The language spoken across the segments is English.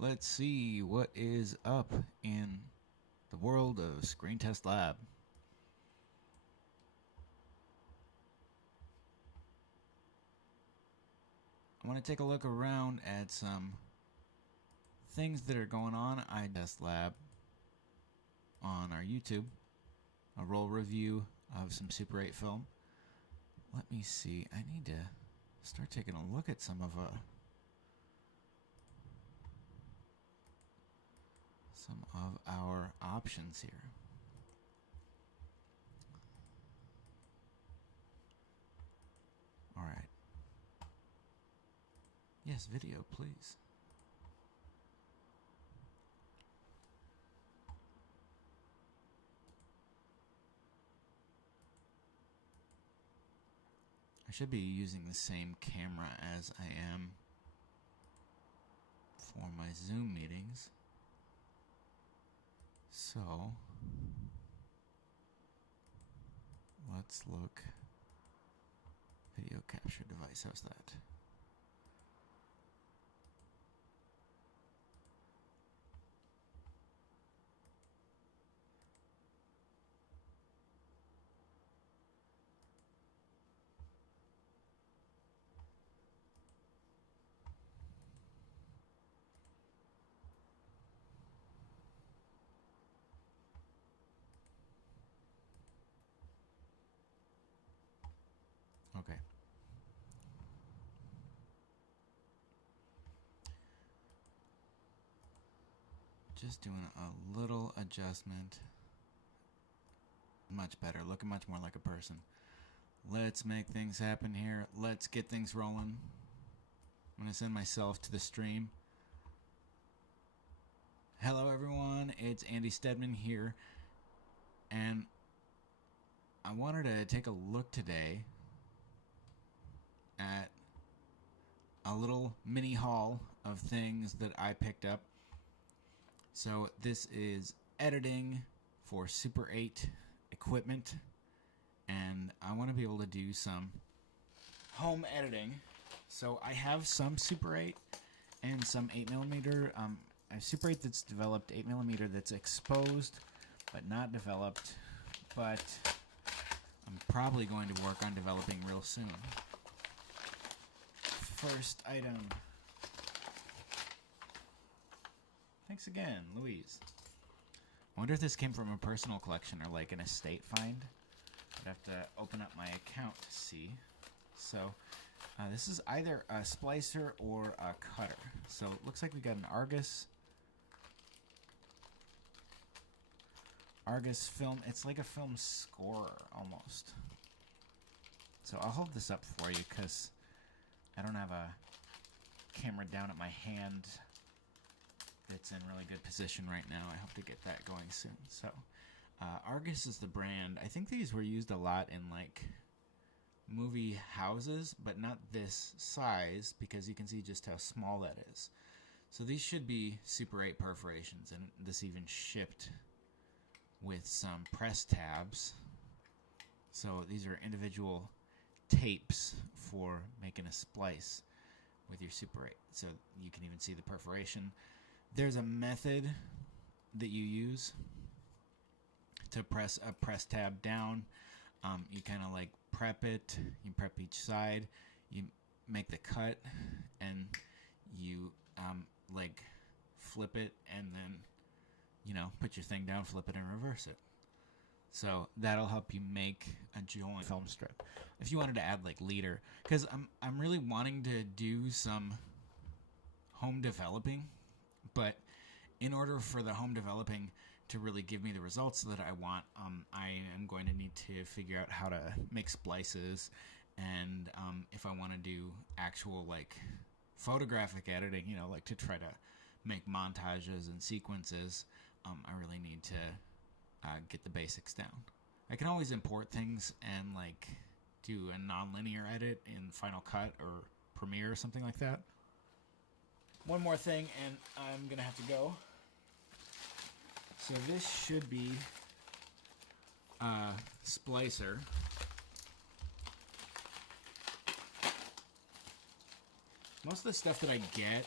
Let's see what is up in the world of Screen Test Lab. I want to take a look around at some things that are going on at iTest Lab on our YouTube. A roll review of some Super 8 film. Let me see. I need to start taking a look at some of our options here. All right. Yes, video, please. I should be using the same camera as I am for my Zoom meetings. So, let's look. Video capture device, how's that? Okay. Just doing a little adjustment. Much better, looking much more like a person. Let's make things happen here. Let's get things rolling. I'm going to send myself to the stream. Hello everyone, it's Andy Stedman here. And I wanted to take a look today at a little mini haul of things that I picked up. So this is editing for Super 8 equipment, and I want to be able to do some home editing. So I have some Super 8 and some 8mm. I have Super 8 that's developed, 8mm that's exposed but not developed, but I'm probably going to work on developing real soon. First item. Thanks again, Louise. I wonder if this came from a personal collection or like an estate find. I'd have to open up my account to see. So this is either a splicer or a cutter. So it looks like we got an Argus film. It's like a film scorer almost. So I'll hold this up for you because I don't have a camera down at my hand that's in really good position right now. I hope to get that going soon. So Argus is the brand. I think these were used a lot in like movie houses, but not this size because you can see just how small that is. So these should be Super 8 perforations, and this even shipped with some press tabs. So these are individual tapes for making a splice with your Super 8. So you can even see the perforation. There's a method that you use to press a press tab down. You kind of like prep it. You prep each side. You make the cut, and you like flip it, and then put your thing down, flip it, and reverse it. So that'll help you make a joint film strip. If you wanted to add like leader, because I'm really wanting to do some home developing, but in order for the home developing to really give me the results that I want, I am going to need to figure out how to make splices, and if I want to do actual like photographic editing, like to try to make montages and sequences, I really need to get the basics down. I can always import things and like do a non-linear edit in Final Cut or Premiere or something like that. One more thing, and I'm gonna have to go. So this should be a splicer. Most of the stuff that I get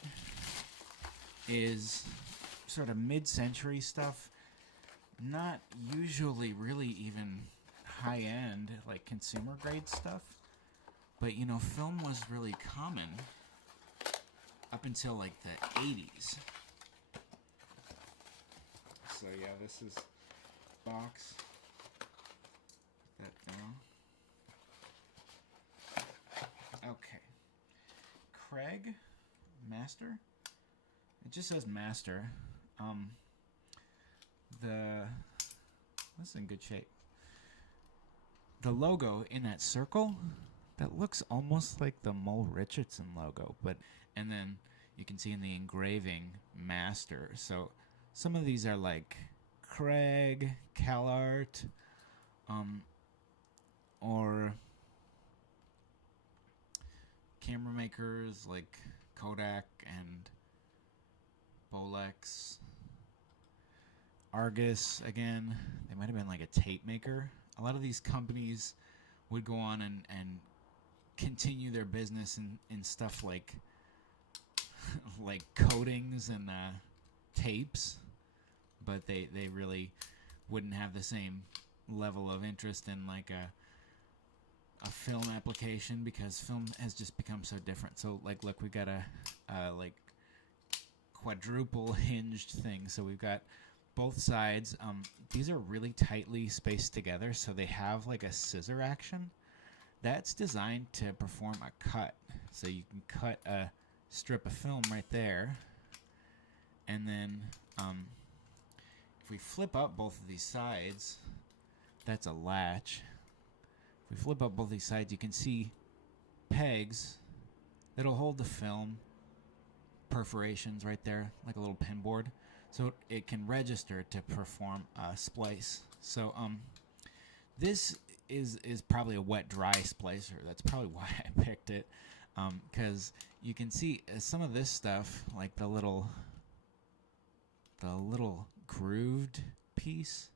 is sort of mid-century stuff, not usually really even high-end, like consumer-grade stuff. But, you know, film was really common up until, like, the 80s. So, yeah, this is box. Put that down. Okay. Craig Master? It just says Master. That's in good shape. The logo in that circle, that looks almost like the Mole Richardson logo, and then you can see in the engraving Master. So some of these are like Craig, CalArt, or camera makers like Kodak and Bolex. Argus, again, they might have been like a tape maker. A lot of these companies would go on and continue their business in stuff like like coatings and tapes, but they really wouldn't have the same level of interest in like a film application, because film has just become so different. So like, look, we got a like quadruple hinged thing. So we've got both sides. These are really tightly spaced together, so they have like a scissor action. That's designed to perform a cut. So you can cut a strip of film right there, and then if we flip up both of these sides, that's a latch. If we flip up both these sides, you can see pegs that'll hold the film, perforations right there, like a little pin board, so it can register to perform a splice. So this is probably a wet dry splicer. That's probably why I picked it, because you can see some of this stuff, like the little grooved piece,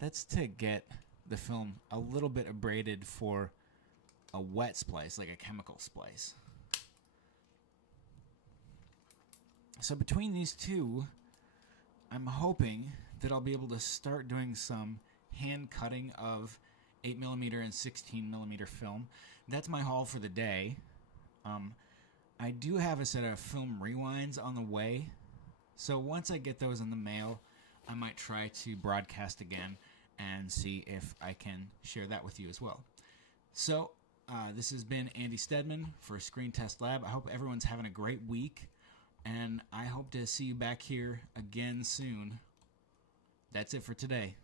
that's to get the film a little bit abraded for a wet splice, like a chemical splice. So between these two, I'm hoping that I'll be able to start doing some hand cutting of 8mm and 16mm film. That's my haul for the day. I do have a set of film rewinds on the way, so once I get those in the mail, I might try to broadcast again and see if I can share that with you as well. So this has been Andy Stedman for Screen Test Lab. I hope everyone's having a great week, and I hope to see you back here again soon. That's it for today.